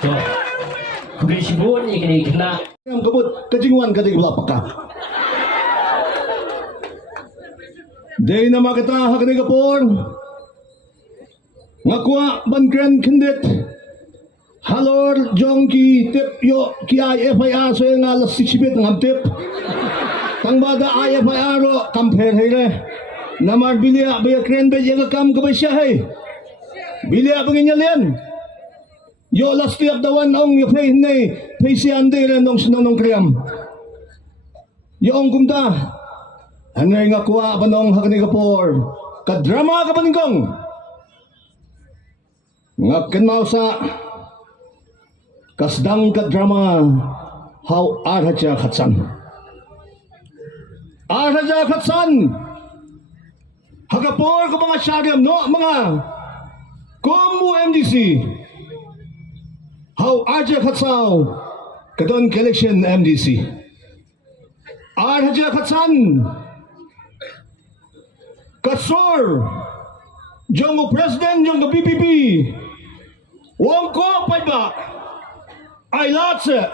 So, Krisbun ini kena. Yang kabut kajingwan kadig wala paka. Day na makita hakani kapor. Ngakwa ban Kren kindet. Halor jongki tip yo ki IFIR so nga la 6 bit ngam tip. Tangbada IFIR ro Kampher hele. Namar bilia baya Kren be jaga kam kabasya hai. Bilia panginyalian. Yo last tiap dawan ong yo pay nay pay si ande ren nong sinong kriyam. Yo ong kumta. Anay nga kuha banong hakani kapor. Kadrama ka paningkong. Ngakken mau sa kasdang kadrama how arhaja khatsan. Arhaja khatsan. Hagapor ko mga syariam no mga komu MDC. How Arja Khatsaw Kadon Collection MDC Arja Khatsan Kasor Jongo President Jongo BPP Wongko Paiba I Latse